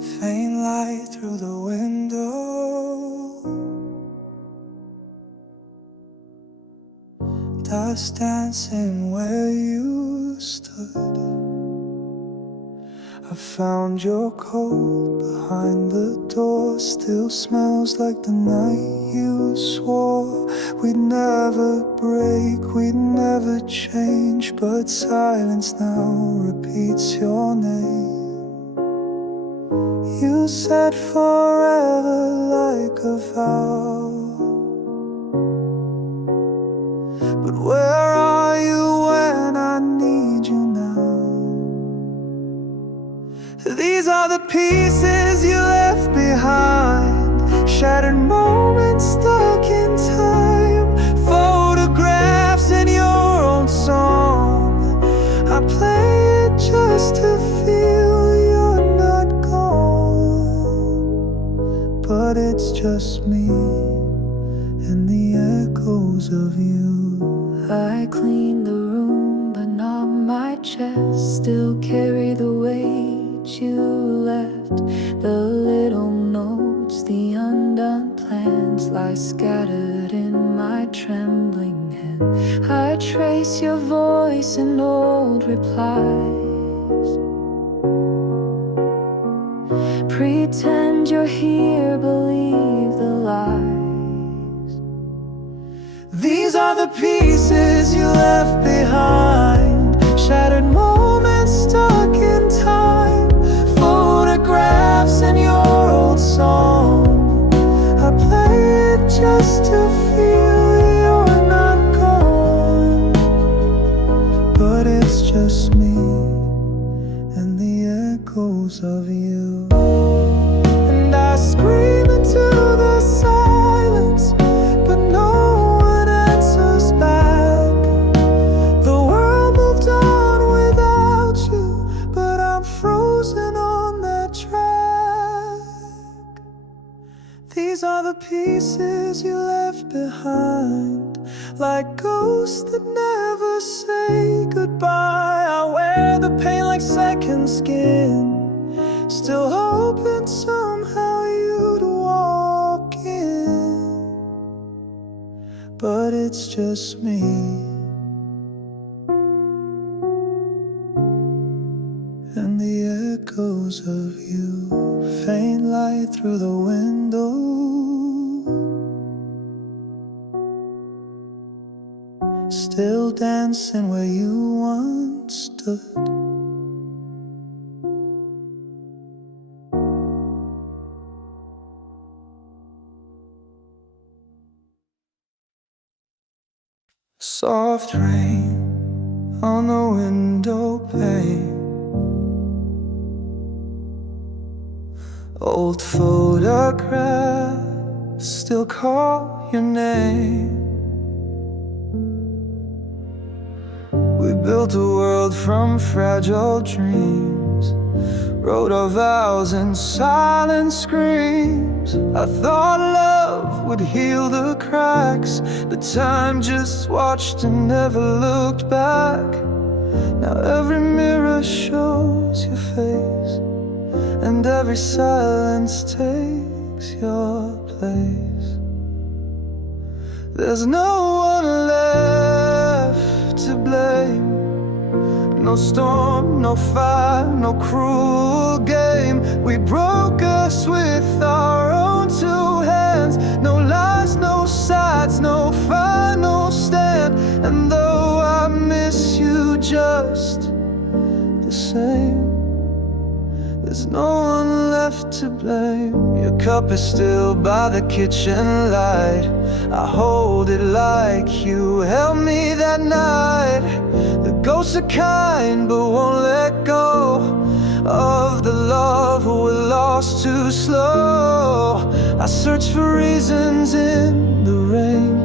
Faint light through the window, dust dancing where you stood. I found your coat behind the door, still smells like the night you swore we'd never break, we'd never change. But silence now repeats your name. You said forever like a vow, but where are you when I need you now? These are the pieces you left behind, shattered moments stuck in time, photographs in your own song. I play it just to feel you're not gone, but it's just me and the echoes of you. I clean the room, but not my chest. Still carry the weight you left. The little notes, the undone plans lie scattered in my trembling hand. I trace your voice in old replies, pretend you're here, believe the lies. These are the pieces you left behind, shattered moments stuck in time, photographs in your old song. I play it just to feel you're not gone, but it's just me and the echoes of you. And I scream into the silence, but no one answers back. The world moved on without you, but I'm frozen on that track. These are the pieces you left behind, like ghosts that never say goodbye. I wear the pain like second skin, still hoping somehow you'd walk in, but it's just me and the echoes of you. Faint light through the window, still dancing where you once stood. Soft rain on the window pane, old photographs still call your name. We built a world from fragile dreams, wrote our vows in silent screams. I thought love would heal the cracks, but time just watched and never looked back. Now every mirror shows your face, and every silence takes your place. There's no one left to blame, no storm, no fire, no cruel game. We broke us with our own two hands, no lies, no sides, no final stand. And though I miss you just the same, there's no one left to blame. Your cup is still by the kitchen light, I hold it like you held me that night. The ghosts are kind but won't let go of the love we lost too slow. I searched for reasons in the rain,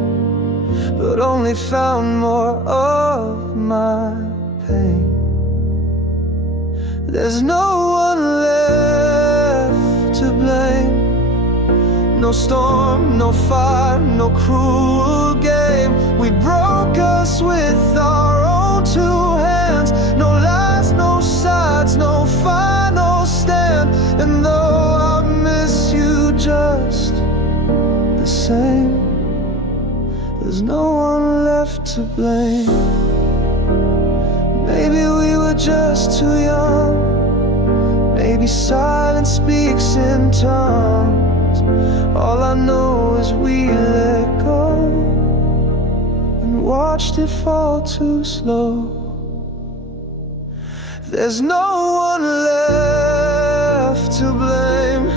but only found more of my pain. There's no one left to blame, no storm, no fire, no cruel game. We broke us with our own two hands, no lies, no sides, no final stand. And though there's no one left to blame. Maybe we were just too young. Maybe silence speaks in tongues. All I know is we let go and watched it fall too slow. There's no one left to blame.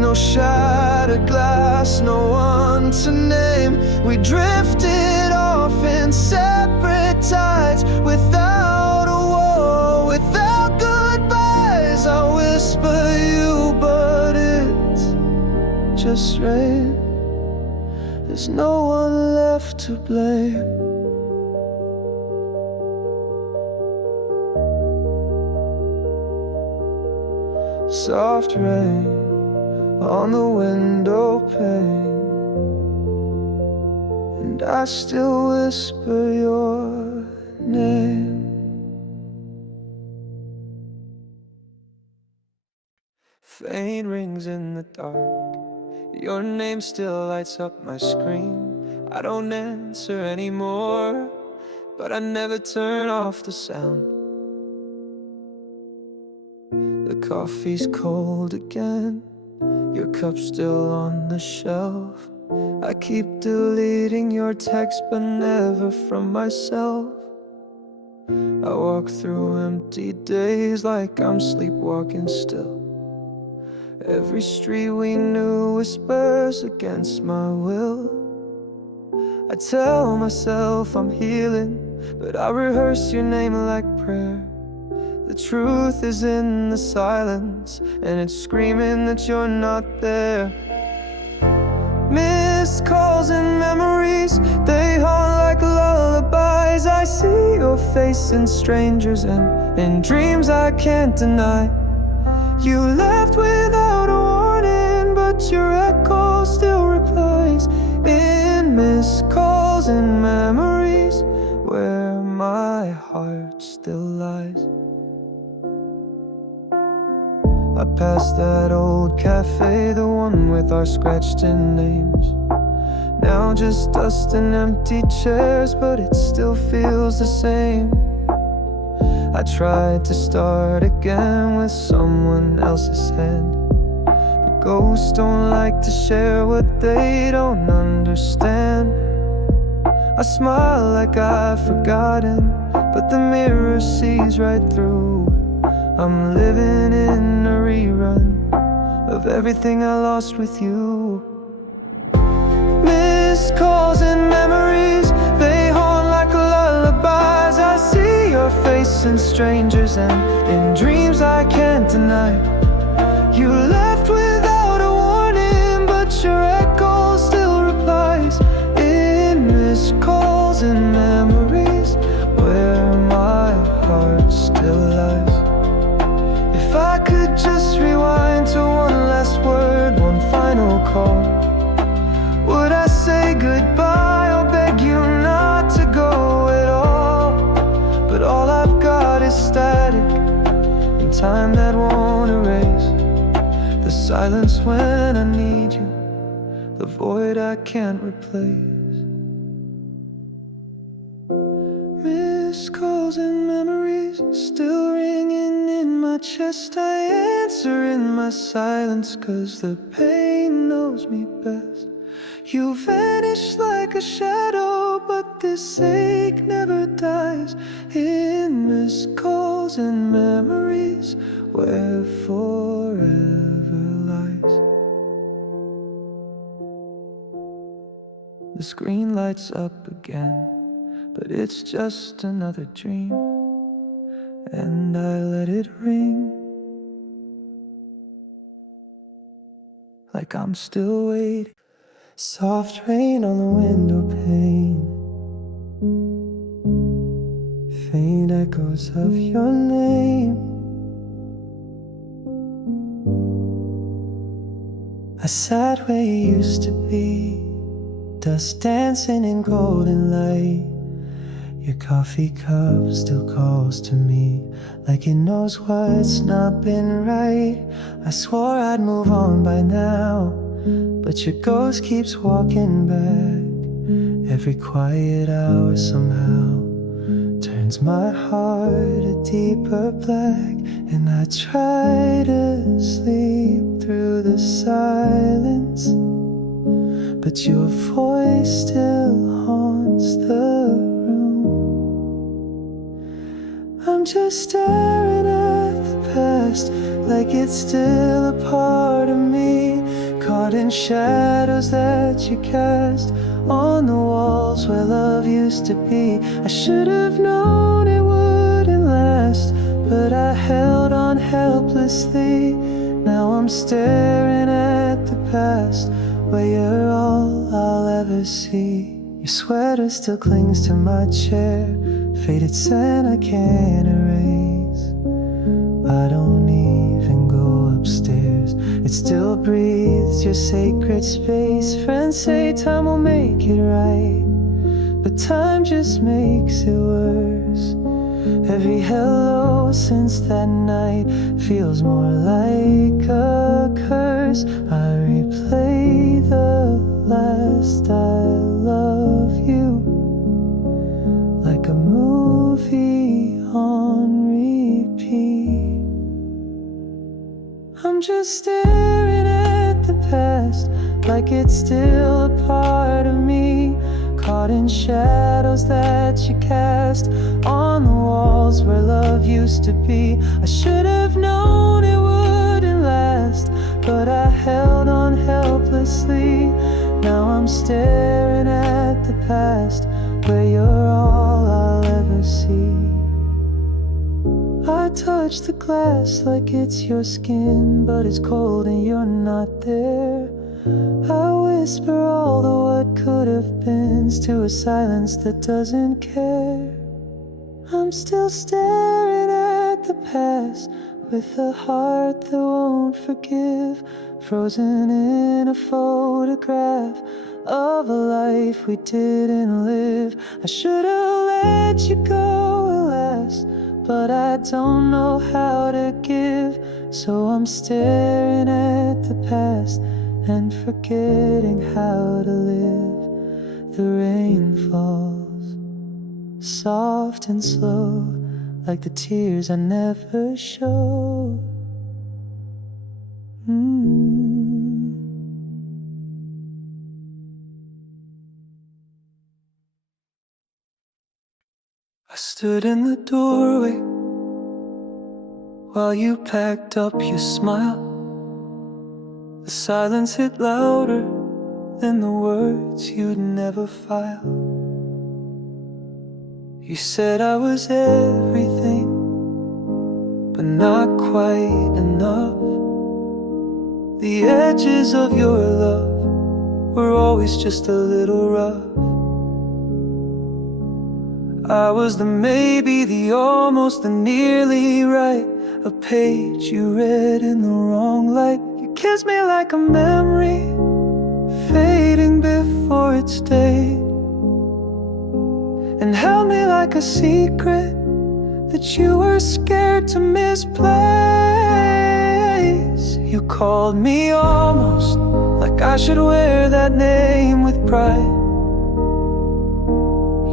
No shattered glass, no one to name. We drifted off in separate tides, without a war, without goodbyes. I whisper you, but it's just rain. There's no one left to blame. Soft rain on the window pane, and I still whisper your name. Faint rings in the dark, your name still lights up my screen. I don't answer anymore, but I never turn off the sound. The coffee's cold again, your cup's still on the shelf. I keep deleting your text, but never from myself. I walk through empty days like I'm sleepwalking still. Every street we knew whispers against my will. I tell myself I'm healing, but I rehearse your name like prayer. The truth is in the silence, and it's screaming that you're not there. Missed calls and memories, they haunt like lullabies. I see your face in strangers and in dreams I can't deny. You left without a warning, but your echo still replies. In missed calls and memories, where my heart still lies. I passed that old cafe, the one with our scratched in names. Now just dust and empty chairs, but it still feels the same. I tried to start again with someone else's hand, but ghosts don't like to share what they don't understand. I smile like I've forgotten, but the mirror sees right through. I'm living in a rerun of everything I lost with you. Missed calls and memories, they haunt like lullabies. I see your face in strangers and in dreams I can't deny. You left without a warning, but your echo still replies. In missed calls and memories, where my heart still lies. If I could just rewind to one last word, one final call, would I say goodbye or beg you not to go at all? But all I've got is static and time that won't erase the silence when I need you, the void I can't replace. Missed calls and memories still ringing in my chest. I answer in my silence, 'cause the pain knows me best. You vanish like a shadow, but this ache never dies. In missed calls and memories, where forever lies. The screen lights up again, but it's just another dream, and I let it ring like I'm still waiting. Soft rain on the window pane, faint echoes of your name. I sat where you used to be, dust dancing in golden light. Your coffee cup still calls to me, like it knows what's not been right. I swore I'd move on by now, but your ghost keeps walking back Every quiet hour somehow turns my heart a deeper black, and I try to sleep through the silence, but your voice still haunts the room. I'm just staring at the past like it's still a part of me, caught in shadows that you cast on the walls where love used to be. I should have known it wouldn't last, but I held on helplessly. Now I'm staring at the past, where you're all I'll ever see. Your sweater still clings to my chair, faded scent I can't erase. I don't even go upstairs, it still breathes your sacred space. Friends say time will make it right, but time just makes it worse. Every hello since that night feels more like a curse. I replay the last I love you like a movie on repeat. I'm just staring at the past like it's still a part of me, caught in shadows that you cast on the walls where love used to be. I should have known it wouldn't last, but I held on helplessly. Now I'm staring at the past, where you're all I'll ever see. I touch the glass like it's your skin, but it's cold and you're not there. I whisper all the what could have beens to a silence that doesn't care. I'm still staring at the past with a heart that won't forgive, frozen in a photograph of a life we didn't live. I should have let you go at last, but I don't know how to give. So I'm staring at the past and forgetting how to live. The rain falls soft and slow, like the tears I never showed. I stood in the doorway while you packed up your smile. The silence hit louder than the words you'd never file. You said I was everything, but not quite enough. The edges of your love were always just a little rough. I was the maybe, the almost, the nearly right, a page you read in the wrong light. You kissed me like a memory, fading before its day, and held me like a secret that you were scared to misplace. You called me almost, like I should wear that name with pride.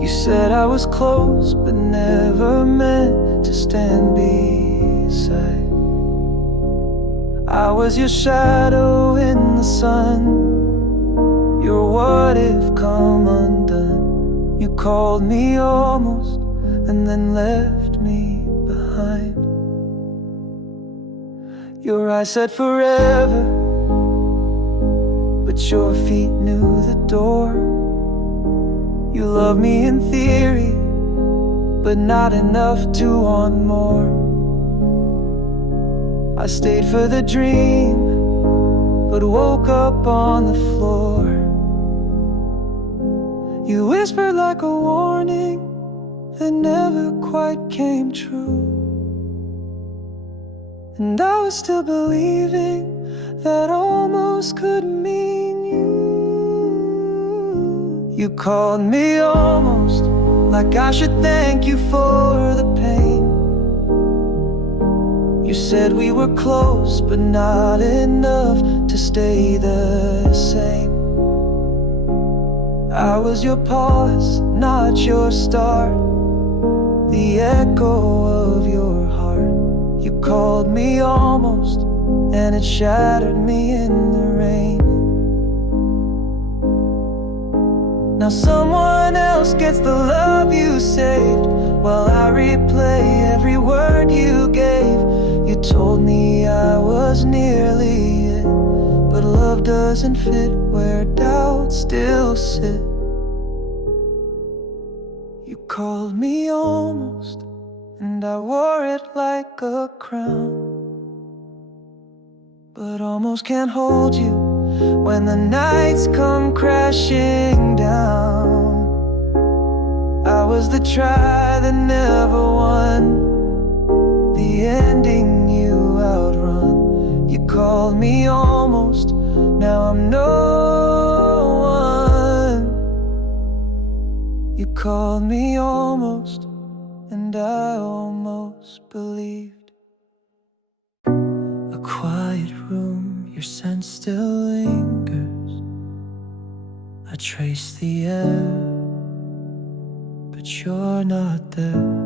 You said I was close, but never meant to stand beside. I was your shadow in the sun, your what if come undone. You called me almost, and then left me behind. Your eyes said forever, but your feet knew the door. You love me in theory, but not enough to want more. I stayed for the dream, but woke up on the floor. You whispered like a warning that never quite came true, and I was still believing that almost could mean you. You called me almost, like I should thank you for the pain. You said we were close, but not enough to stay the same. I was your pause, not your start, the echo of your heart. You called me almost, and it shattered me in the rain. Now someone else gets the love you saved, while I replay every word you gave. You told me I was nearly it, but love doesn't fit where doubts still sit. You called me almost, and I wore it like a crown, but almost can't hold you when the nights come crashing down. I was the try that never won, the ending you outrun. You called me almost, now I'm no one. You called me almost, and I almost believed. A quiet room, your scent still lingers. I trace the air, but you're not there.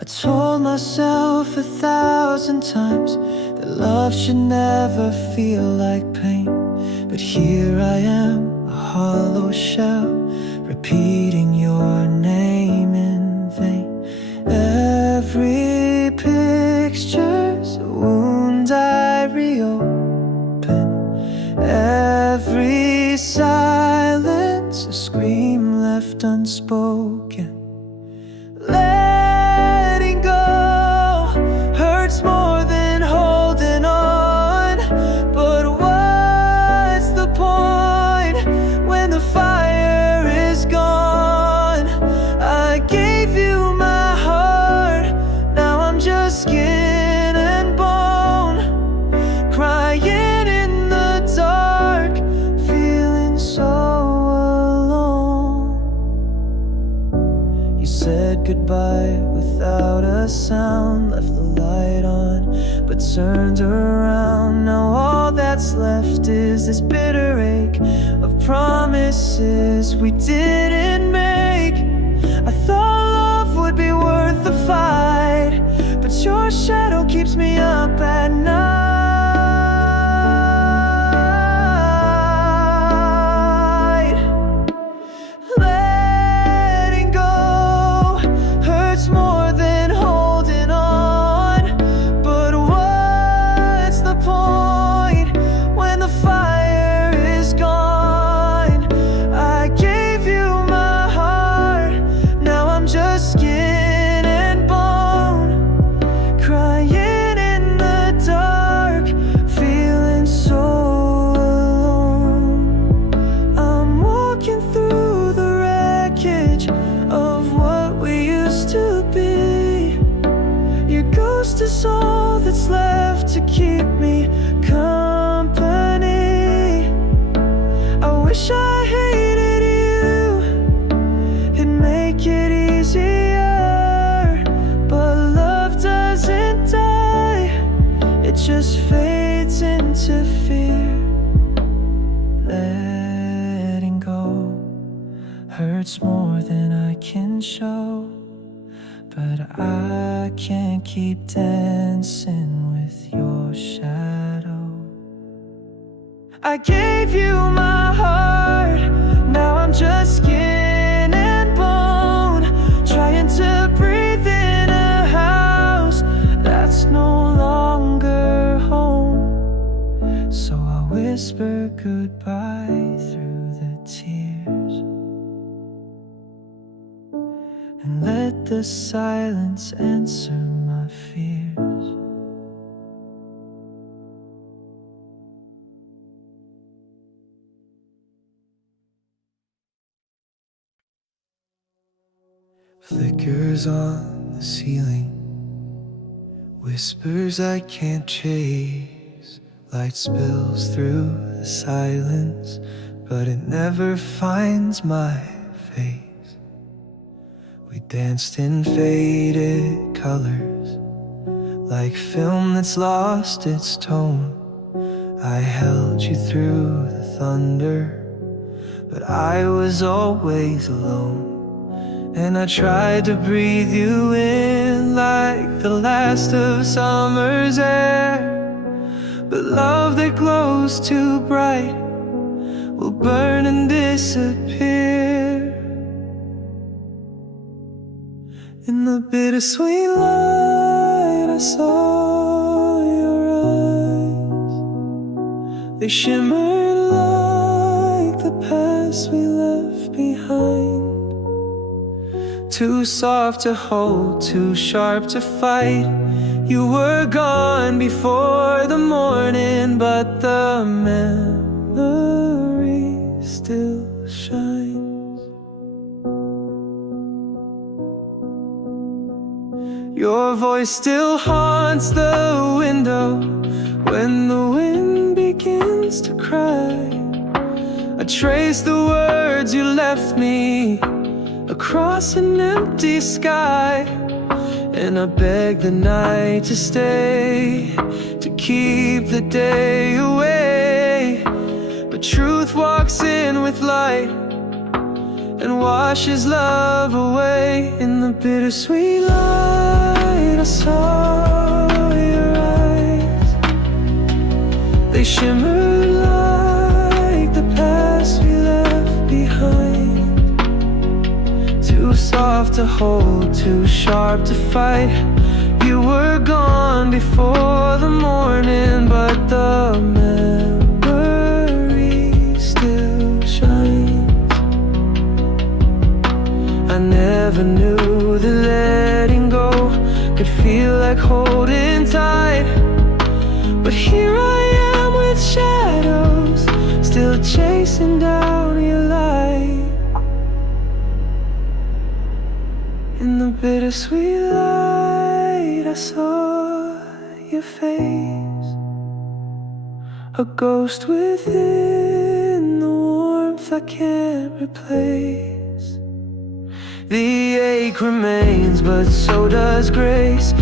I told myself 1,000 times that love should never feel like pain, but here I am, a hollow shell, repeating your name in vain. Every picture's a wound I reopen, every silence a scream left unspoken. Letting go hurts more than holding on, but what's the point when the fire is gone? I gave you my heart, now I'm just skin and bone, crying in the dark, feeling so alone. You said goodbye without a sound, left the light on, but turned around. Now all that's left is this bitter ache of promises we didn't make. I thought love would be worth the fight, but your shadow keeps me up at night. Letting go hurts more than holding on, but what's the point when the fire is gone? I gave you my heart, now I'm just skin and bone, crying in the dark, feeling so alone. I'm walking through the wreckage of what we used to be. Your ghost is all that's left to keep me company. I wish I hated you, it'd make it easier, but love doesn't die, it just fades into fear. Letting go hurts more than I can show, but I can't keep dancing with your shadow. I gave you my heart, now I'm just skin and bone, trying to breathe in a house that's no longer home. So I whisper goodbye through the tears, and let the silence answer my fears. Flickers on the ceiling, whispers I can't chase. Light spills through the silence, but it never finds my face. We danced in faded colors, like film that's lost its tone. I held you through the thunder, but I was always alone. And I tried to breathe you in like the last of summer's air, but love that glows too bright will burn and disappear. In the bittersweet light I saw your eyes. They shimmered like the past we left behind. Too soft to hold, too sharp to fight. You were gone before the morning, but the memory still shines. Your voice still haunts the window when the wind begins to cry. I trace the words you left me across an empty sky, and I beg the night to stay, to keep the day away. But truth walks in with light and washes love away. In the bittersweet light I saw your eyes. They shimmered like the past we left behind. Too soft to hold, too sharp to fight. You were gone before the morning, but the memory still shines. I never knew that letting go could feel like holding tight, but here I am with shadows, still chasing down your light. In the bittersweet light I saw your face, a ghost within the warmth I can't replace. The ache remains, but so does grace.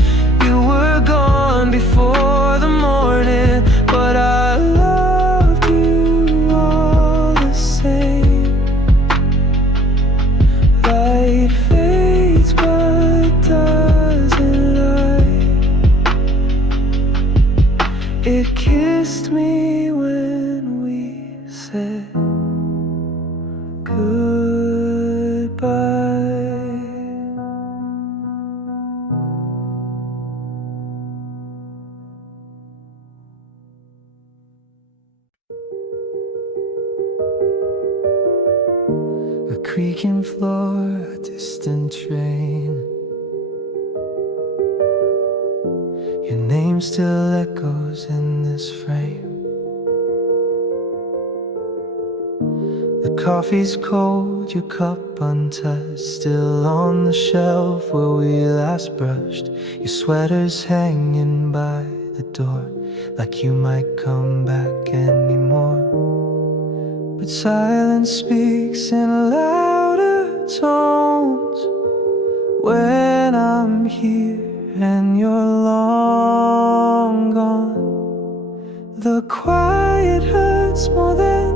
You were gone before the morning, but I loved you all the same. Light fades but doesn't lie. It kissed me when we said goodbye. A creaking floor, a distant train. Your name still echoes in this frame. The coffee's cold, your cup untouched, still on the shelf where we last brushed. Your sweater's hanging by the door, like you might come back anymore. But silence speaks in louder tones when I'm here and you're long gone. The quiet hurts more than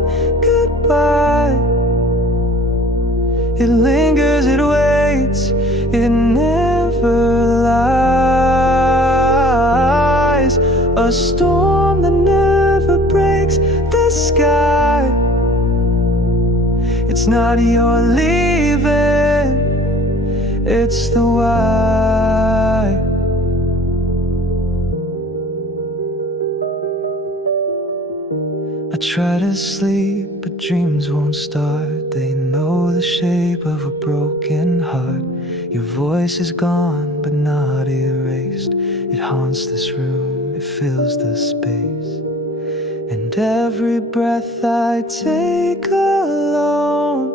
goodbye. It lingers, it waits, it never lies. A storm that never breaks the sky. It's not your leaving, it's the why. I try to sleep, but dreams won't start. They know the shape of a broken heart. Your voice is gone, but not erased. It haunts this room, it fills the space. And every breath I take alone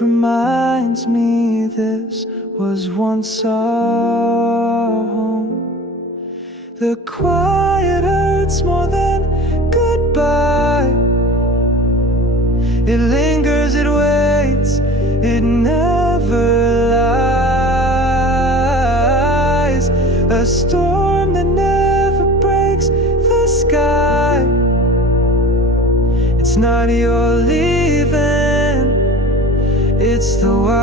reminds me this was once our home. The quiet hurts more than goodbye. It lingers, it waits, it never lies. A storm that never breaks the sky. It's It's not your leaving, it's the why.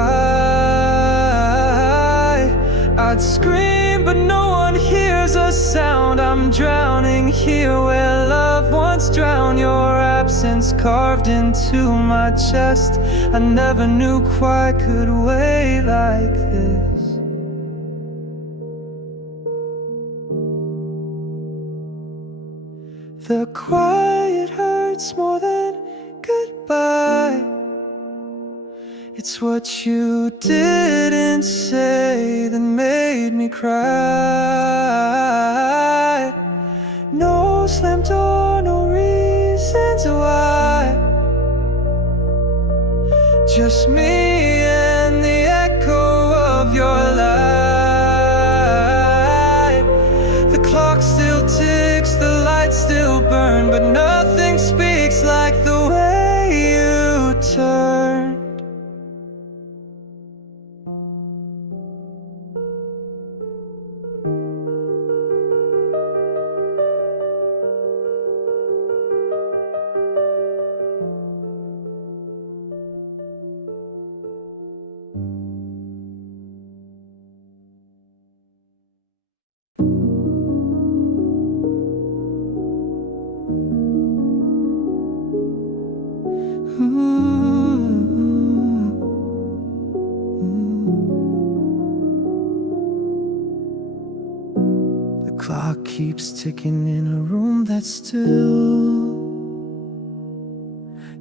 I'd scream but no one hears a sound. I'm drowning here where love once drowned. Your absence carved into my chest. I never knew quiet could weigh like this. The quiet hurts more than goodbye. It's what you didn't say that made me cry. No slam door, no reasons why. Just me and the echo of your light. The clock still ticks, the lights still burn, but nothing speaks like the way you turn. The clock keeps ticking in a room that's still.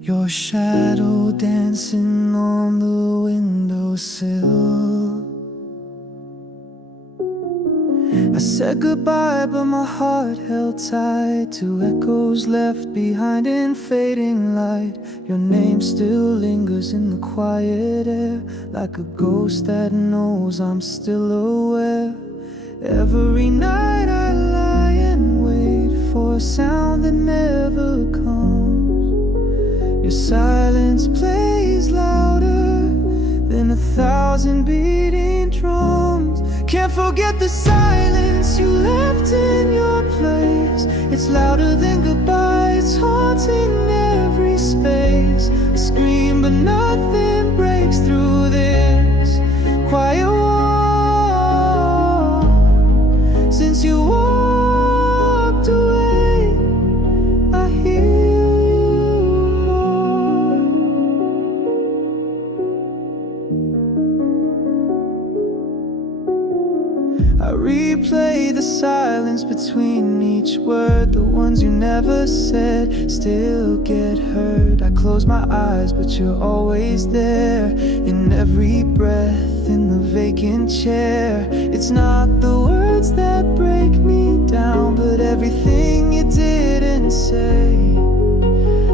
Your shadow dancing on the windowsill. I said goodbye, but my heart held tight to echoes left behind in fading light. Your name still lingers in the quiet air, like a ghost that knows I'm still aware. Every night I lie and wait for a sound that never comes. Your silence plays louder than 1,000 beating drums. Can't forget the silence you left in your place. It's louder than goodbye, it's haunting every space. I scream but nothing breaks through this quiet wall. Since you walked away, I hear you more. I replay the silence between each word. The ones you never said still get heard. I close my eyes but you're always there, in every breath, in the vacant chair. It's not the words that break me down, but everything you didn't say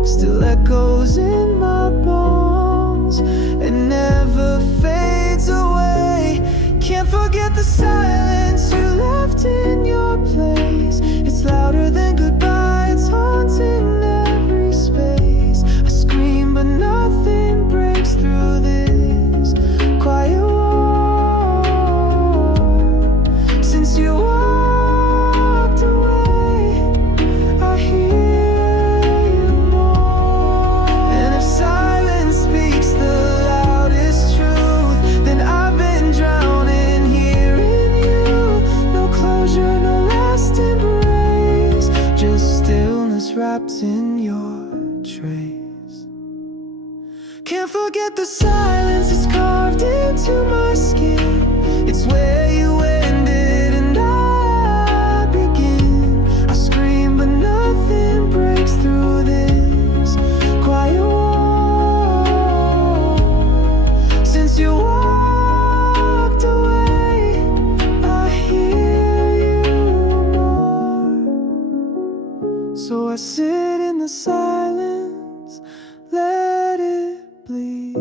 still echoes in my bones and never fades away. Can't forget the silence you left in your place. It's louder than goodbye, it's haunting every space. I scream but nothing breaks through this quiet wall. Since you walked away, I hear you more. And if silence speaks the loudest truth, then I've been drowning here in you. No closure, no last embrace, just stillness wrapped in your trace. Can't forget the silence, it's carved into my skin. It's where you ended and I begin. I scream but nothing breaks through this quiet wall. Since you walked away, I hear you more. So I sit in the silence, let it bleed.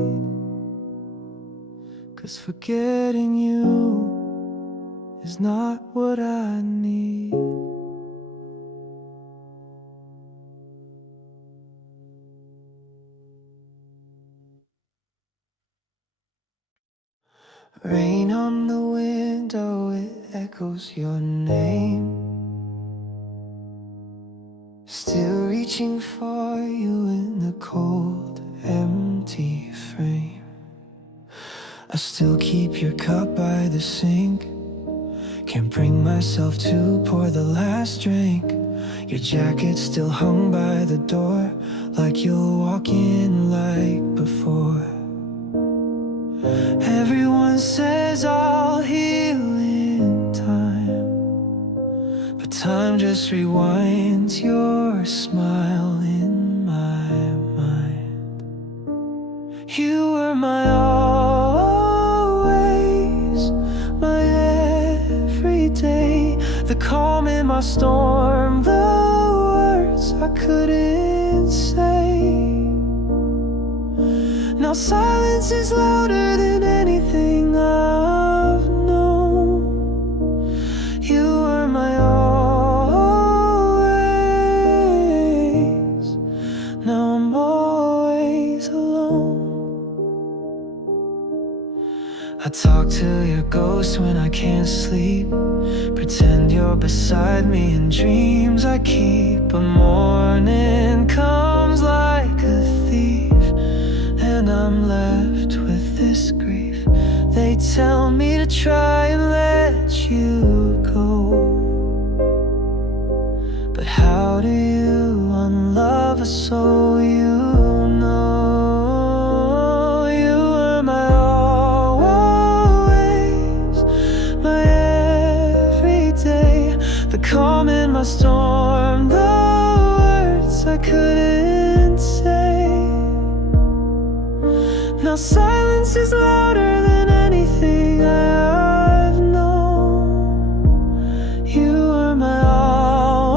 'Cause forgetting you is not what I need. Rain on the window, it echoes your name. Still reaching for you in the cold, empty frame. I still keep your cup by the sink. Can't bring myself to pour the last drink. Your jacket still hung by the door, like you'll walk in like before. Everyone says I'll heal in time, but time just rewinds your smile in my mind. You were my always, my everyday, the calm in my storm, the words I couldn't say. Now silence is louder than anything I've known. You were my always. Now I'm always alone. I talk to your ghost when I can't sleep. Pretend you're beside me in dreams I keep. But morning comes like a thief, and I'm left with this grief. They tell me to try and let you go, but how do you unlove a soul you know? You were my always, my everyday, the calm in my storm, the words I couldn't say. Now silence is louder than anything I've known. You were my always.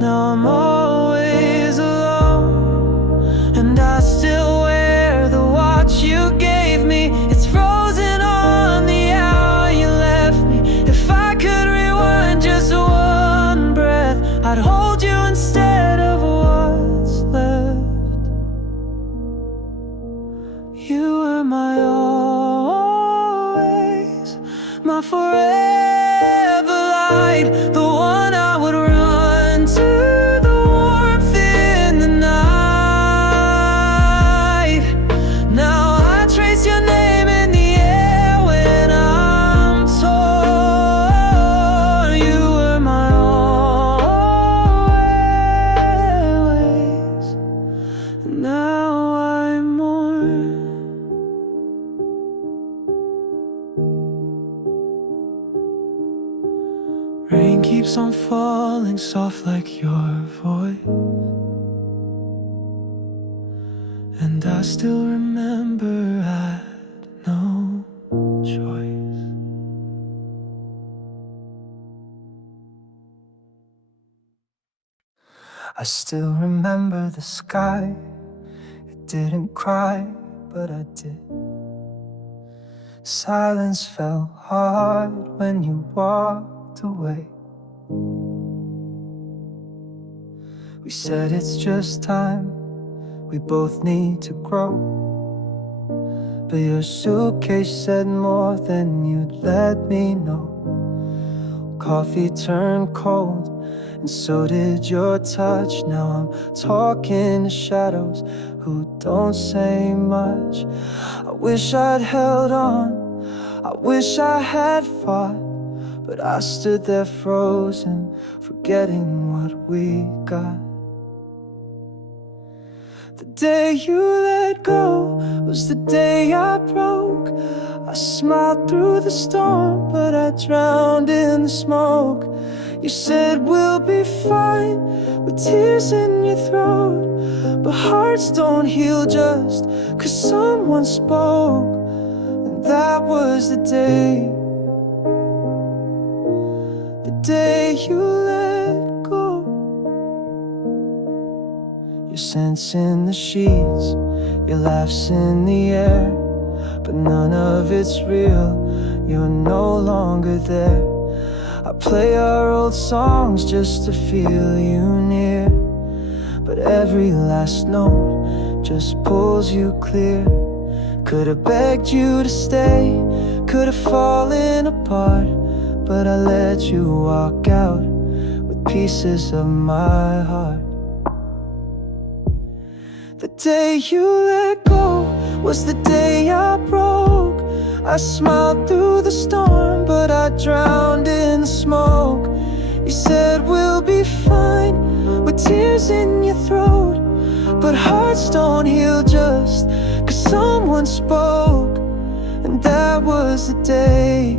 Now I'm always alone, and I still wear the watch you gave me. It's frozen on the hour you left me. If I could rewind just one breath, I'd hold you instead of what's left. You were my always, my forever light, the one I would run to, the warmth in the night. Now I trace your name in the air when I'm torn. You were my always, and now I mourn. Rain keeps on falling soft like your voice, and I still remember I had no choice. I still remember the sky. It didn't cry, but I did. Silence fell hard when you walked away. We said it's just time, we both need to grow. But your suitcase said more than you'd let me know. Coffee turned cold, and so did your touch. Now I'm talking to shadows who don't say much. I wish I'd held on, I wish I had fought, but I stood there frozen, forgetting what we got. The day you let go was the day I broke. I smiled through the storm, but I drowned in the smoke. You said we'll be fine, with tears in your throat. But hearts don't heal just 'cause someone spoke. And that was the day you let go. Your scents in the sheets, your laughs in the air, but none of it's real, you're no longer there. I play our old songs just to feel you near, but every last note just pulls you clear. Could've begged you to stay, could've fallen apart, but I let you walk out with pieces of my heart. The day you let go was the day I broke. I smiled through the storm, but I drowned in the smoke. You said we'll be fine, with tears in your throat. But hearts don't heal just 'cause someone spoke. And that was the day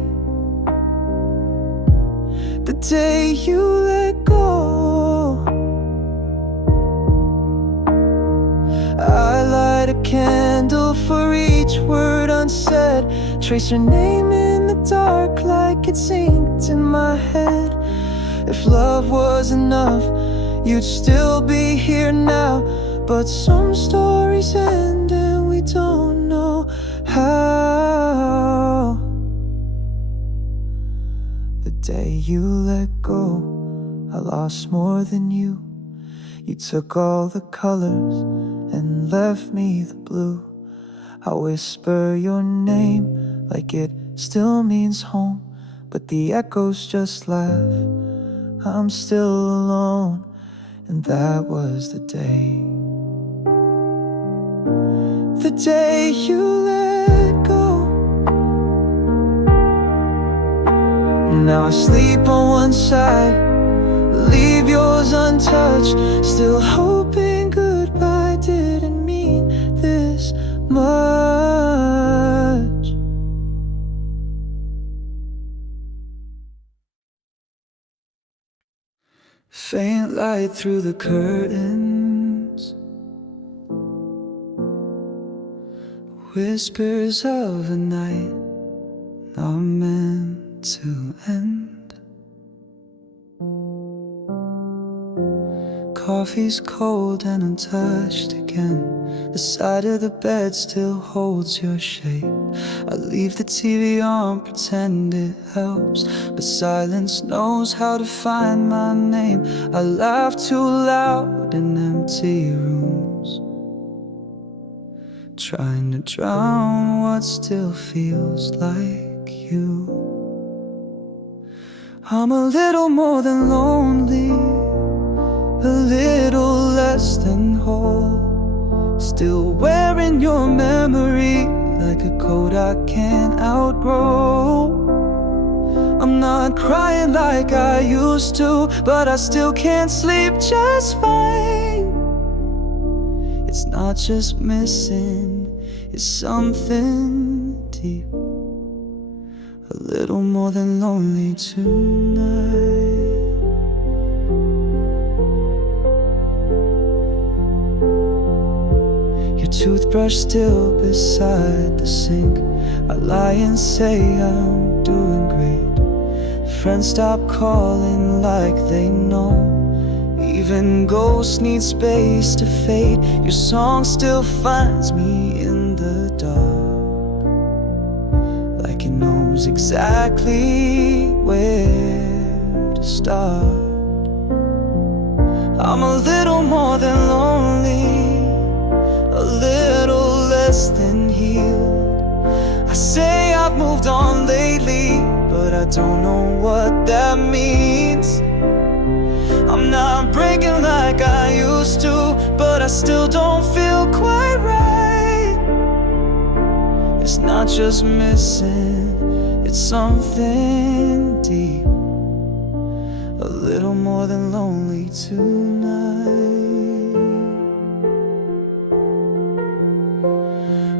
you let go. I light a candle for each word unsaid, trace your name in the dark like it's inked in my head. If love was enough, you'd still be here now. But some stories end and we don't know how. The day you let go, I lost more than you. You took all the colors and left me the blue. I whisper your name like it still means home, but the echoes just laugh. I'm still alone, and that was the day you let go. Now I sleep on one side, leave yours untouched, still hoping goodbye didn't mean this much. Faint light through the curtains, whispers of a night not meant to end. Coffee's cold and untouched again. The side of the bed still holds your shape. I leave the TV on, pretend it helps, but silence knows how to find my name. I laugh too loud in empty rooms, trying to drown what still feels like you. I'm a little more than lonely, a little less than whole, still wearing your memory like a coat I can't outgrow. I'm not crying like I used to, but I still can't sleep just fine. It's not just missing, it's something deep, a little more than lonely tonight. Toothbrush still beside the sink. I lie and say I'm doing great. Friends stop calling like they know. Even ghosts need space to fade. Your song still finds me in the dark, like it knows exactly where to start. I'm a little more than lonely, a little less than healed. I say I've moved on lately, but I don't know what that means. I'm not breaking like I used to, but I still don't feel quite right. It's not just missing, it's something deep, a little more than lonely tonight.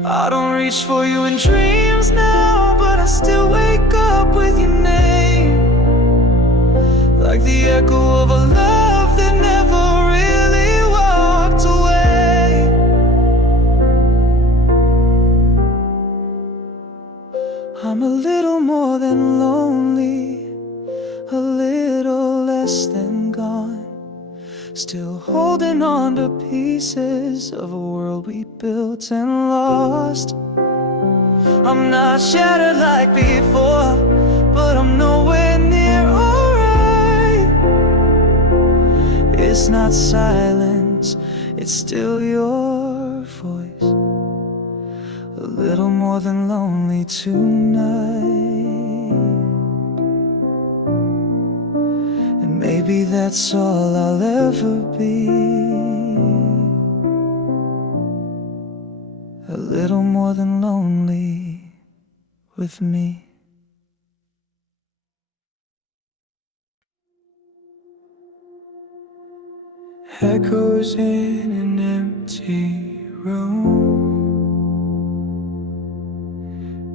I don't reach for you in dreams now, but I still wake up with your name, like the echo of a love that never really walked away. I'm a little more than lonely, a little less than gone, still holding on to pieces of a world we built and lost. I'm not shattered like before, but I'm nowhere near alright. It's not silence, it's still your voice, a little more than lonely tonight. and maybe that's all I'll ever be. A little more than lonely with me. Echoes in an empty room,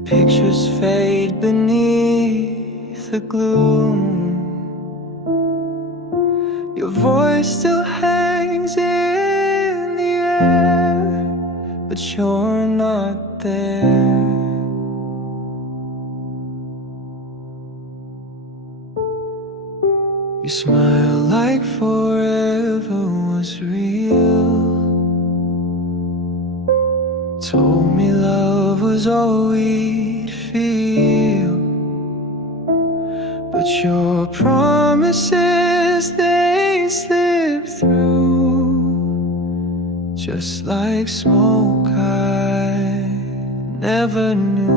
pictures fade beneath the gloom. Your voice still hangs in the air, but you're not there. You smile like forever was real. Told me love was all we'd feel, but your promises, they slip through, just like smoke I never knew.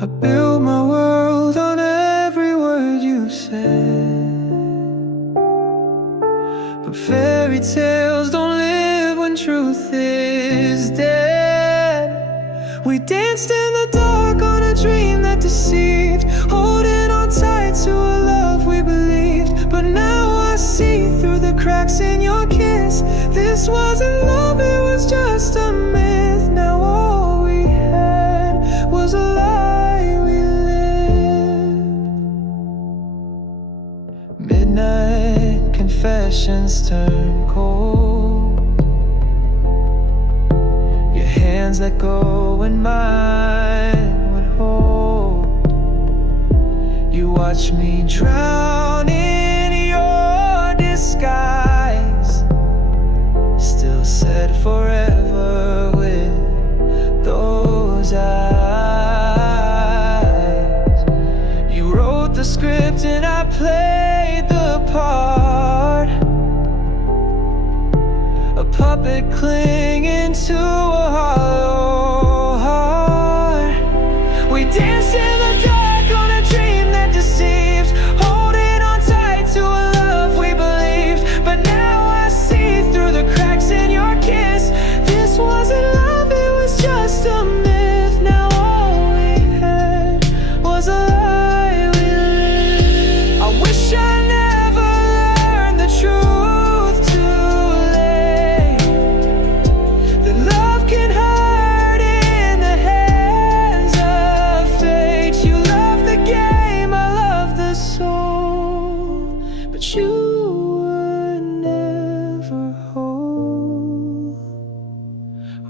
I built my world on every word you said, but fairy tales don't live when truth is dead. We danced in the dark on a dream that deceived, holding on tight to a love we believed. But now I see through the cracks in your kiss. This wasn't love, it was just a myth. Now all we had was a lie we lived. Midnight confessions turn cold, your hands let go when mine would hold. You watch me drown in your disguise, still said forever with those eyes. You wrote the script and I played the part, a puppet clinging to a hollow heart. We danced in the dark on a dream that deceived, holding on tight to a love we believed. But now I see through the cracks in your kiss. This wasn't love, it was just a myth. Now all we had was a lie we lived. I wish I never learned the truth too late, that love can hurt in the hands of fate. You love the game, I love the soul, but you were never whole.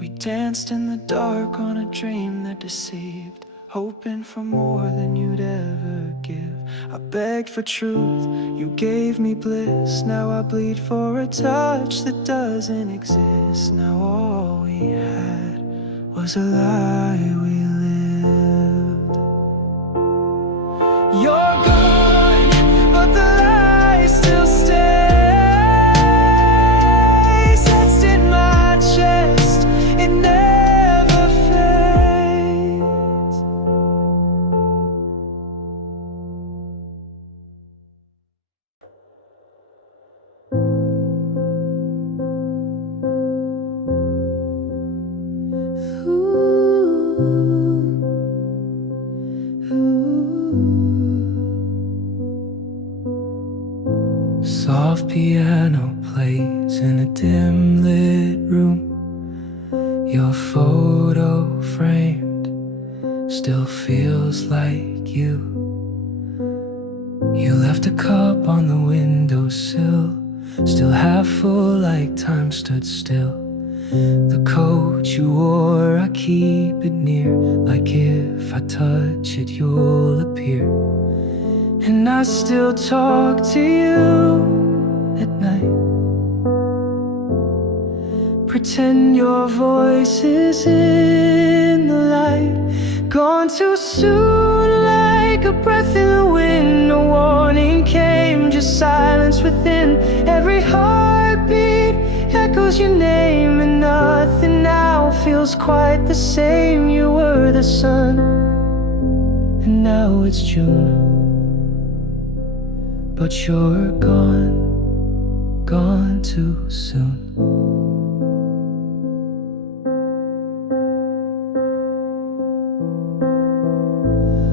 We danced in the dark on a dream that deceived, hoping for more than you'd ever give. I begged for truth, you gave me bliss. Now I bleed for a touch that doesn't exist. Now all we had was a lie we lived. You're gone, but the lie still stays, etched in my chest, it never fades. Soft piano plays in a dim lit room, your photo framed still feels like you. You left a cup on the windowsill, still half full like time stood still. The coat you wore, I keep it near, like if I touch it you'll appear. And I still talk to you at night, pretend your voice is in the light. Gone too soon, like a breath in the wind. No warning came, just silence within. Every heartbeat echoes your name, and nothing now feels quite the same. You were the sun, and now it's June. but you're gone, gone too soon.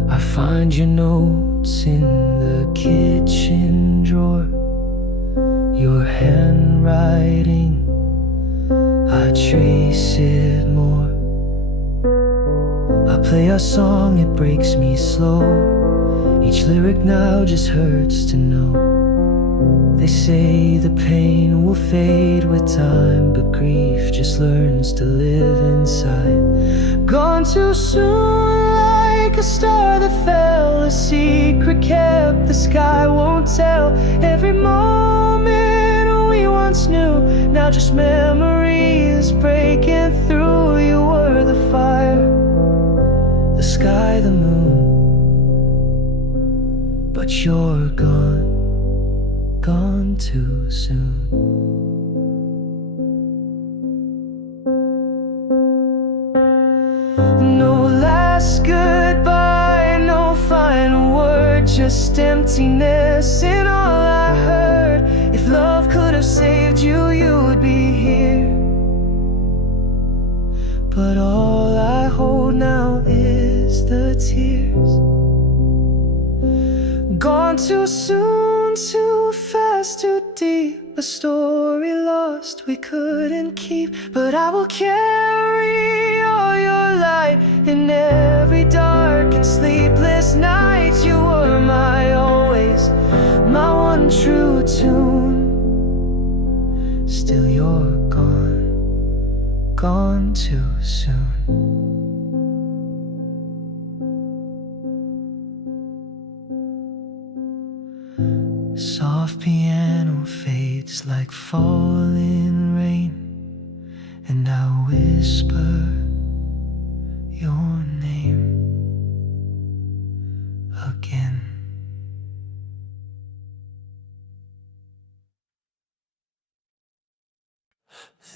I find your notes in the kitchen drawer, your handwriting, I trace it more. I play our song, it breaks me slow. Each lyric now just hurts to know. They say the pain will fade with time, but grief just learns to live inside. Gone too soon, like a star that fell, a secret kept the sky won't tell. Every moment we once knew, now just memories breaking through. You were the fire, the sky, the moon, but you're gone, gone too soon. No last goodbye, no final word, just emptiness in all I heard. If love could have saved you, you would be here, but all I hold now is the tears. Gone too soon, too fast, too deep, a story lost we couldn't keep. But I will carry all your light in every dark and sleepless night. You were my always, my one true tune. Still you're gone, gone too soon. Soft piano fades like falling rain, and I whisper your name again.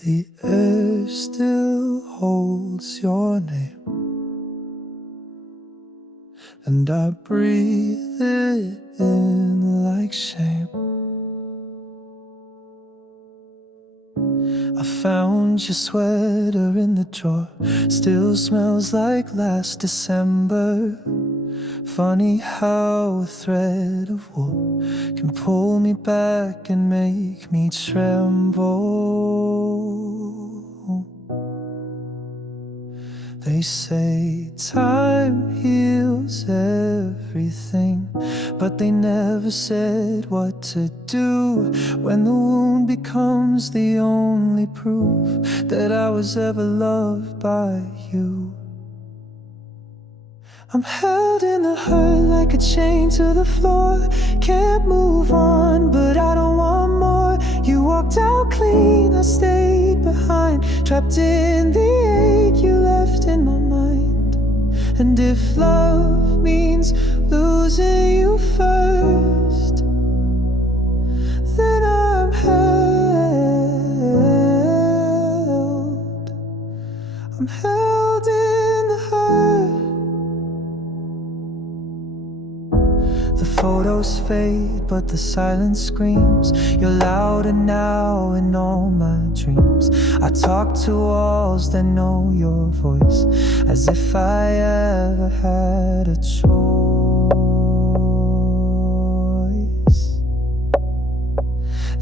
The air still holds your name, and I breathe it in like shame. I found your sweater in the drawer, still smells like last December. Funny how a thread of wool can pull me back and make me tremble. They say time heals everything, but they never said what to do when the wound becomes the only proof that I was ever loved by you. I'm held in the hurt like a chain to the floor. Can't move on, but I don't want more. You walked out clean, I stayed behind, trapped in the ache you left in my mind. And if love means losing you first, then I'm held. I'm held in the hurt. The photos fade, but the silence screams. You're louder now in all my dreams. I talk to walls that know your voice, as if I ever had a choice.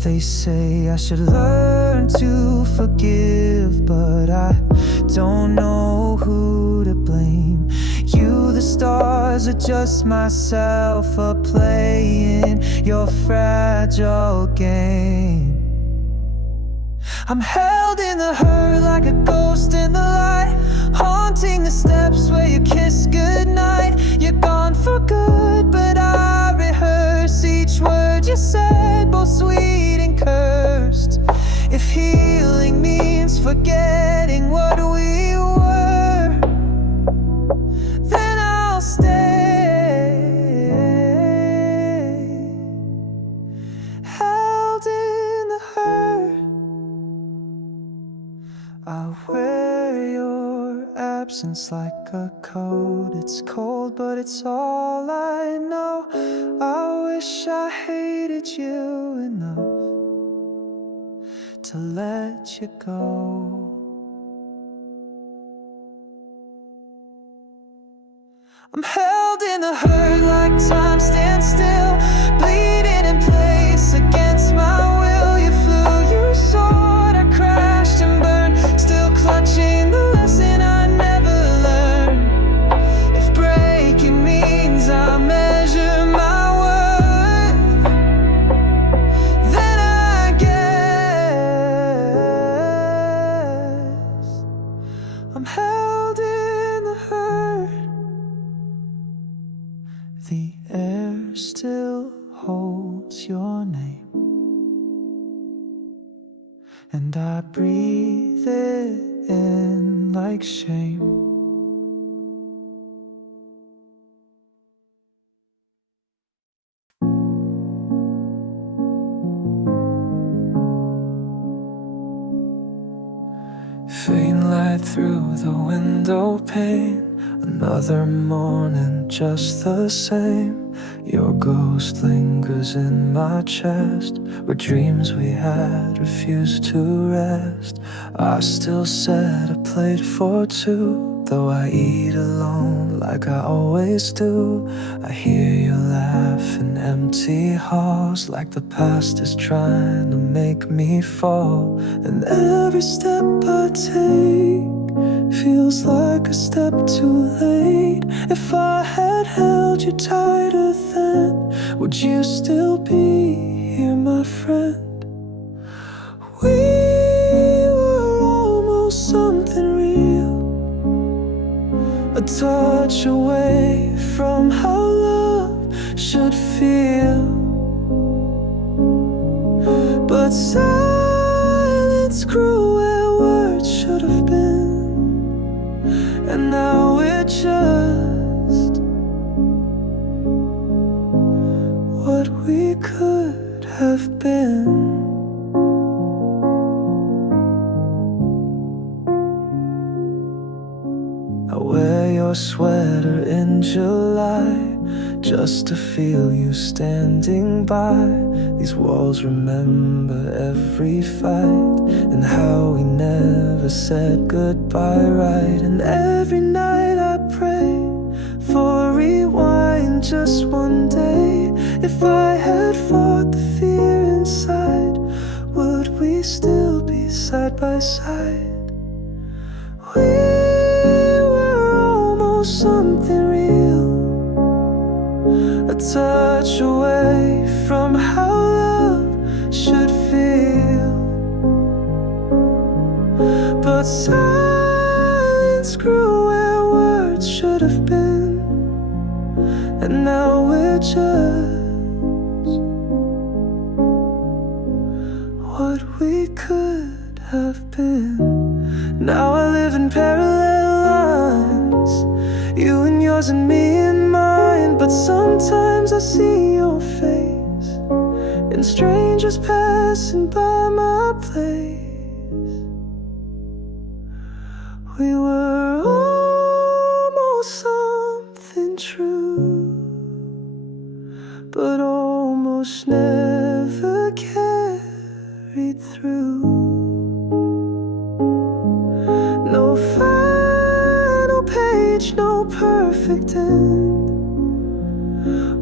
They say I should learn to forgive, but I don't know who to blame. You, the stars, are just myself playing your fragile game. I'm held in the hurt like a ghost in the light, haunting the steps where you kiss goodnight. You're gone for good, but I rehearse each word you said, both sweet and cursed. If healing means forgetting what we were, then I'll stay, held in the hurt. I wear your absence like a coat. It's cold, but it's all I know. I wish I hated hated you enough to let you go. I'm held in the hurt like time stands still, bleeding in place against my will. You flew, you soared, I crashed and burned, still clutching the lesson I never learned. If breaking means I measure my worth, then I guess I'm held in the hurt. The air still holds your name, and I breathe it in like shame. Faint light through the window pane, another morning just the same. Your ghost lingers in my chest, where dreams we had refused to rest. I still set a plate for two, though I eat alone like I always do. I hear you laugh in empty halls, like the past is trying to make me fall. And every step I take feels like a step too late. If I had held you tighter then, would you still be here, my friend? We were almost something real, a touch away from how love should feel. But silence grew where words should have been, and now we're just what we could have been. I wear your sweater in July just to feel you standing by. These walls remember every fight and how we never said goodbye right. And every night I pray for a rewind just one day. If I had fought the fear inside, would we still be side by side? We were almost something real, a touch away from how love should feel. But silence grew where words should have been, and now we're just what we could have been. Now I live in parallel lines, you and yours and me and mine. But sometimes I see your face in strangers passing by my place. We were almost something true, but almost never carried through. No final page, no perfect end,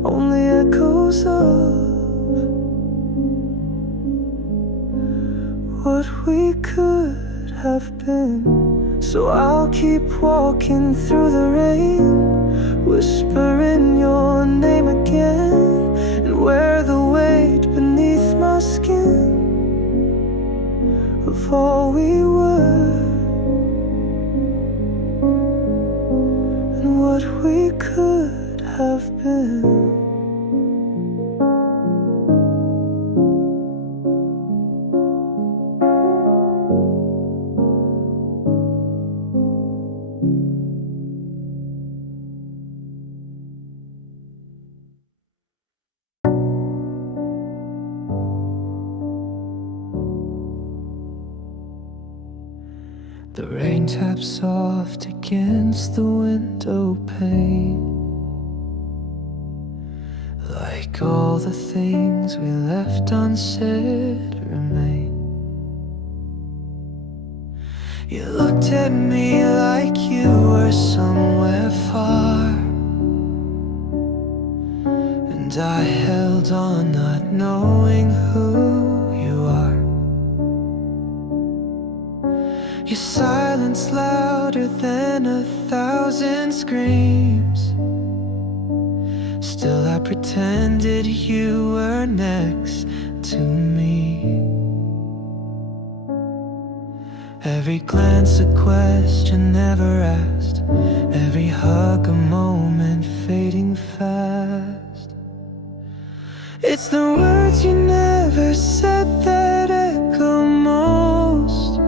only echoes of what we could have been. So I'll keep walking through the rain, whispering your name again, and wear the weight beneath my skin of all we were and what we could have been. The rain taps soft against the window pane, Like all the things we left unsaid remain. You looked at me like you were somewhere far, and I held on not knowing who you are. Your silence louder than 1,000 screams. Still I pretended you were next to me. Every glance a question never asked, every hug a moment fading fast. It's the words you never said that echo most,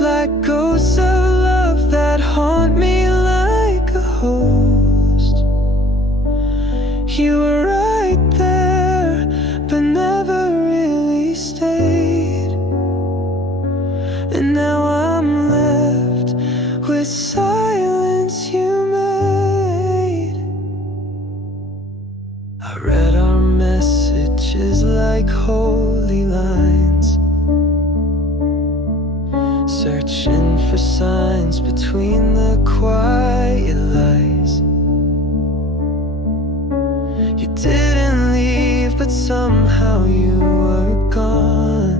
like ghosts of love that haunt me like a host. You were right there, but never really stayed. And now I'm left with silence you made. I read our messages like holy lines, searching for signs between the quiet lies. You didn't leave, but somehow you were gone,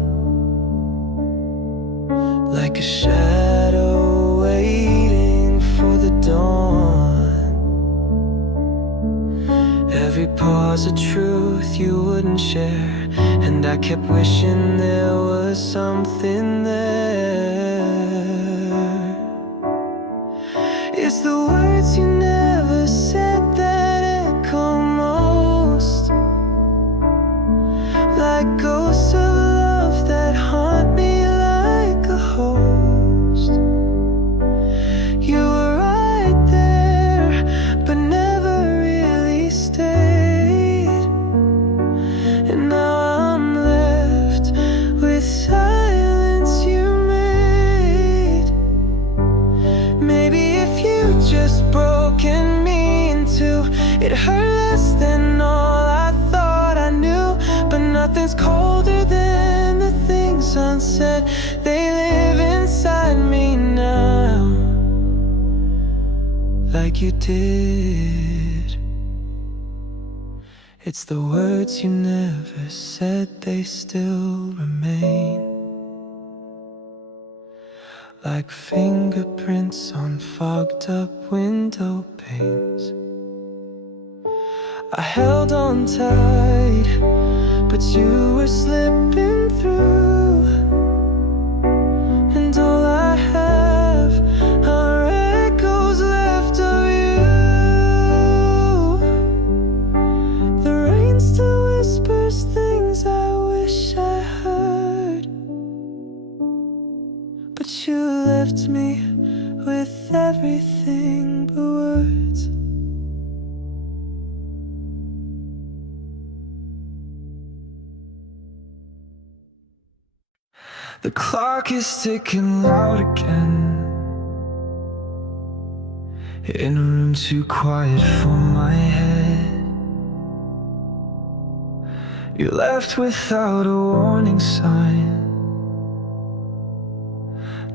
like a shadow waiting for the dawn. Every pause a truth you wouldn't share, and I kept wishing there was something there. It's the words you never said that echo most, like ghosts of love that haunt me like a host. You were right there, but never really stayed. And now I'm left with silence you made. Maybe if you just broken me in two, it hurt less than all I thought I knew. But nothing's colder than the things unsaid, they live inside me now, like you did. It's the words you never said, they still remain, like fingerprints on fogged up window panes. I held on tight, but you were slipping through, and all I have are echoes left of you. The rain still whispers things I wish I heard, but you left me with everything but words. The clock is ticking loud again, in a room too quiet for my head. You left without a warning sign.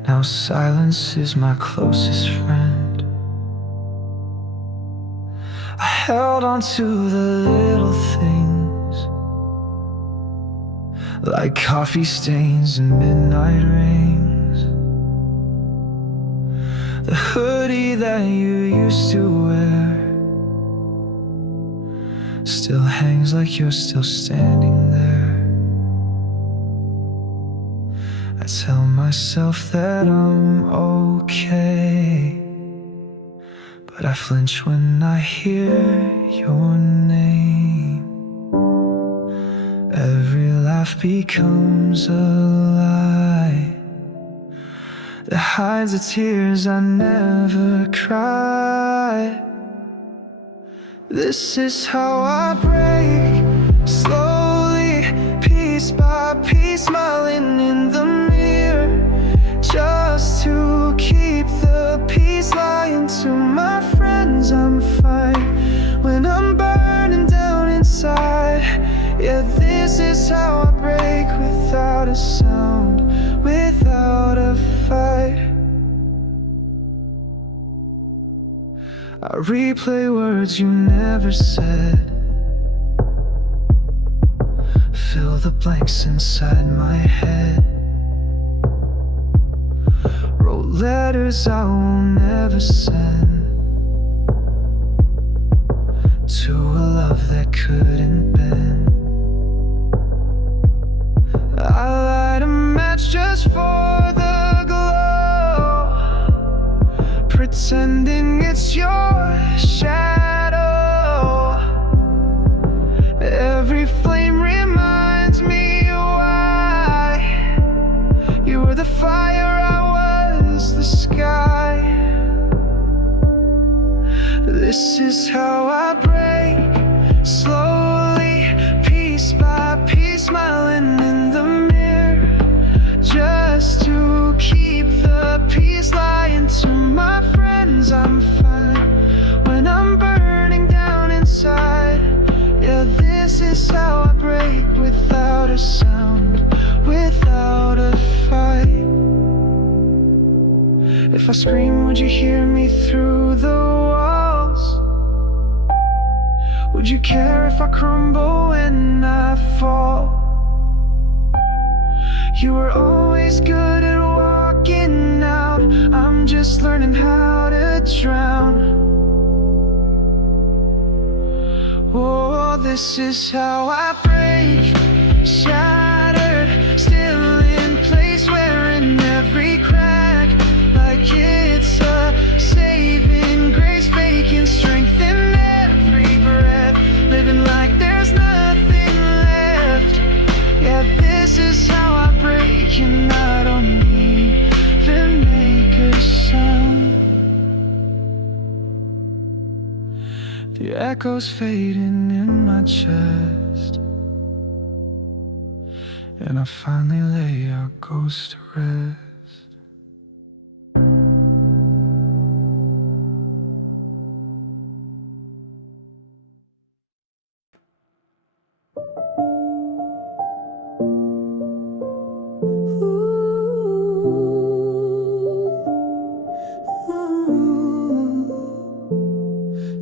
Now silence is my closest friend. I held on to the little things, like coffee stains and midnight rings. The hoodie that you used to wear still hangs like you're still standing there. I tell myself that I'm okay, but I flinch when I hear your name. Every laugh becomes a lie that hides the tears I never cried. This is how I break, slowly, piece by piece, smiling in the mirror, just to keep the peace. Lying to my friends I'm fine when I'm burned I replay words you never said, fill the blanks inside my head, wrote letters I will never send to a love that couldn't bend. I light a match just for the glow, pretending it's your shadow. Every flame reminds me why you were the fire, I was the sky. This is how I break, slowly, piece by piece, smiling in the mirror, just to keep the peace. Lying to my friends I'm fine when I'm burning down inside. Yeah, this is how I break, without a sound, without a fight. If I scream, would you hear me through the walls? Would you care if I crumble when I fall? You were always good at walking out, I'm just learning how to drown. Oh, this is how I break, shattered, still in place, wearing every crack like it's a saving grace, faking strength in every breath, living like there's nothing left. Yeah, this is how I break, and I don't even make a sound. The echoes fading in my chest, and I finally lay our ghost to rest.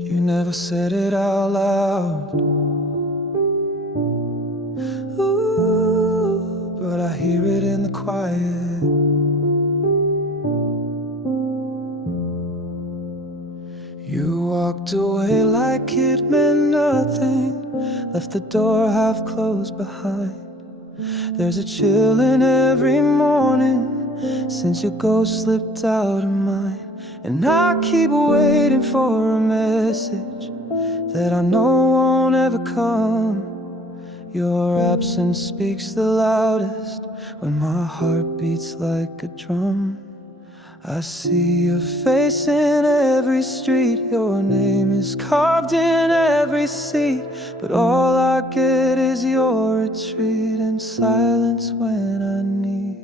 You never said it out loud, ooh, but I hear it in the quiet. You walked away like it meant nothing, left the door half closed behind. There's a chill in every morning since your ghost slipped out of mine. And I keep waiting for a message that I know won't ever come. Your absence speaks the loudest when my heart beats like a drum. I see your face in every street, your name is carved in every seat, but all I get is your retreat and silence when I need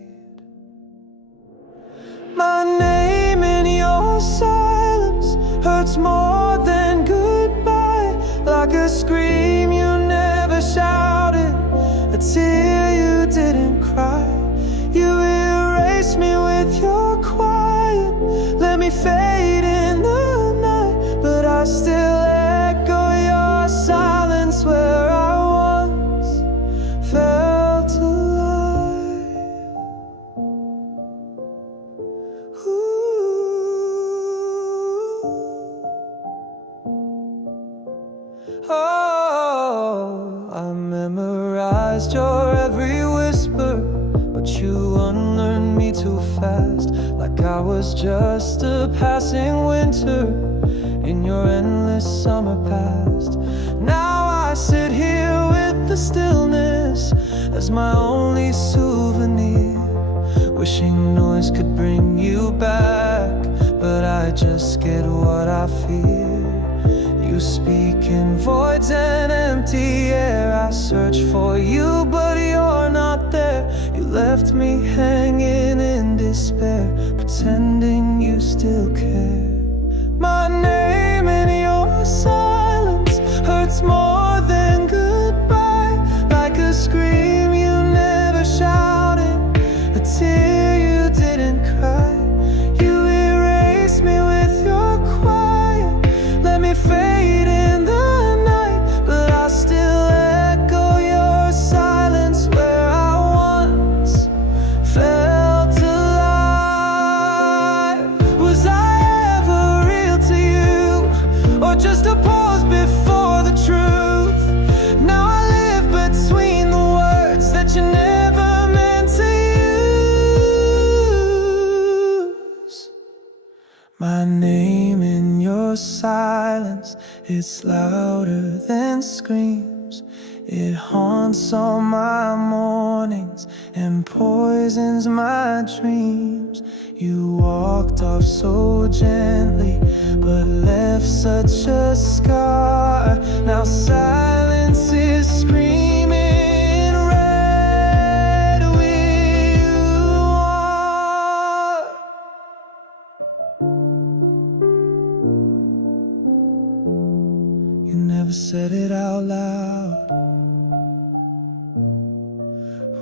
my name in your silence. Hurts more than goodbye, like a scream you never shouted, a tear you didn't cry. You erased me with your quiet, let me fade in the night, but I still echo your silence where I once felt alive. Oh, I memorized your every whisper, but you unlearned me too fast, like I was just a passing winter in your endless summer past. Now I sit here with the stillness as my only souvenir, wishing noise could bring you back, but I just get what I fear. You speak in voids and empty air, I search for you but you're not there. You left me hanging in despair, pretending you still care. My name in your silence hurts more than goodbye, like a scream you never shouted, a tear you didn't cry. You erased me with your quiet, It's louder than screams. It haunts all my mornings and poisons my dreams. You walked off so gently, but left such a scar. Now silence is screaming, red with war. You never said it out loud,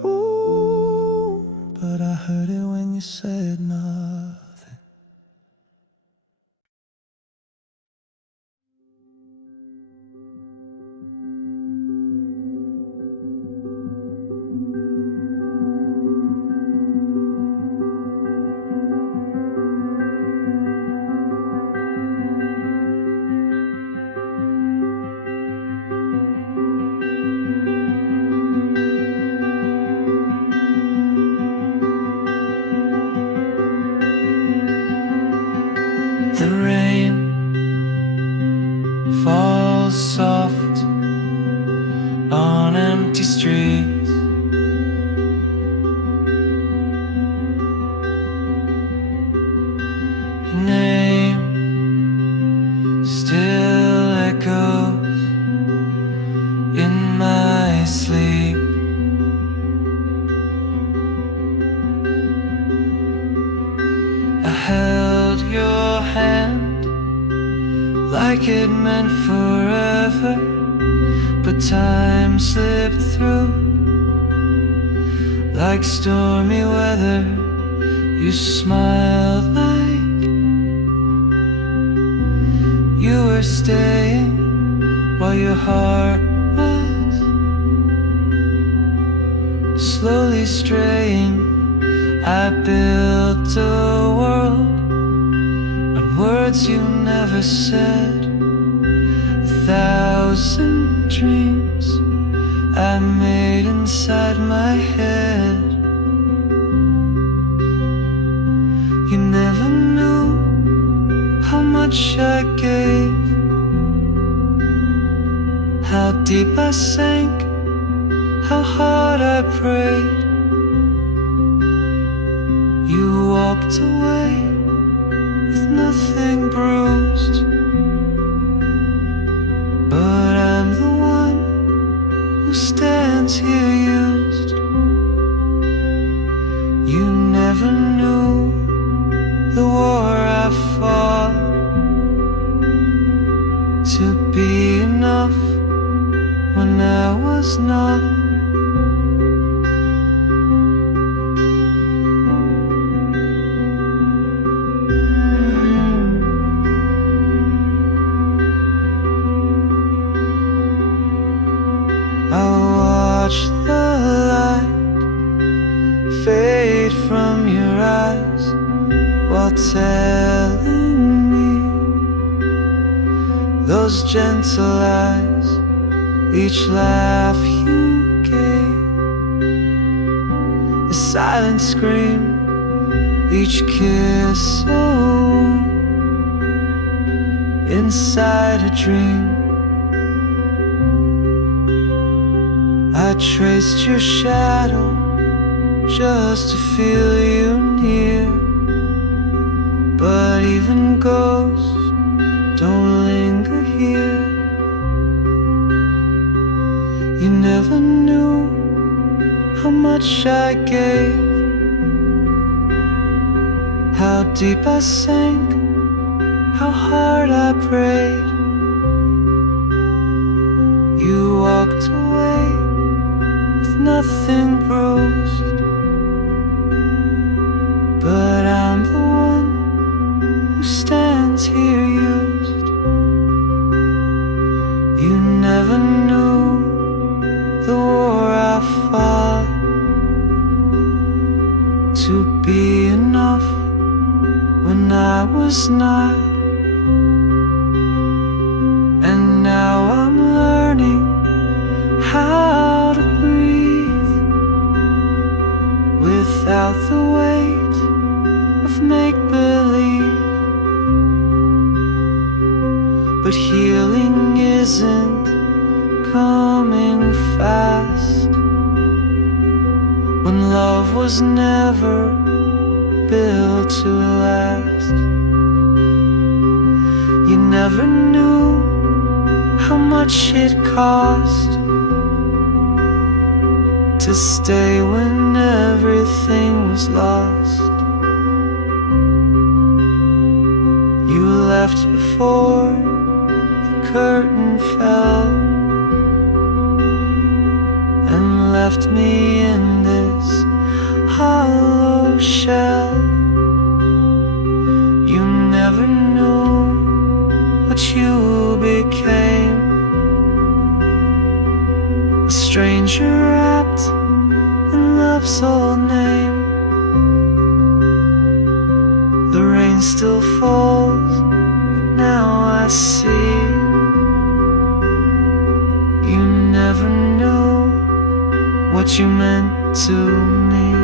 ooh, but I heard it when you said nothing. The rain falls soft on empty streets. Your name still echoes in my sleep. I held your hand like it meant forever, but time slipped through like stormy weather. You smiled like you were staying while your heart was slowly straying. I built a world on words you never said, 1,000 dreams I made inside my head. You never knew how much I gave, how deep I sank, how hard I prayed. You walked away with nothing bruised, but I'm the one who stands here used. You never knew the war I fought to be enough when I was not. I watched the light fade from your eyes while telling me those gentle lies. Each laugh you gave, a silent scream, each kiss so inside a dream. I traced your shadow just to feel you near, but even ghosts don't linger here. You never knew how much I gave, how deep I sank, how hard I prayed. You walked away with nothing bruised, but I'm the one who stands here used. You never knew the war I fought to be enough when I was not. And now I'm learning how to breathe without the weight of make-believe, but healing coming fast, when love was never built to last. You never knew how much it cost to stay when everything was lost. You left before the curtain fell and left me in this hollow shell. You never knew what you became, a stranger wrapped in love's old name. The rain still falls, but now I see you never knew what you meant to me.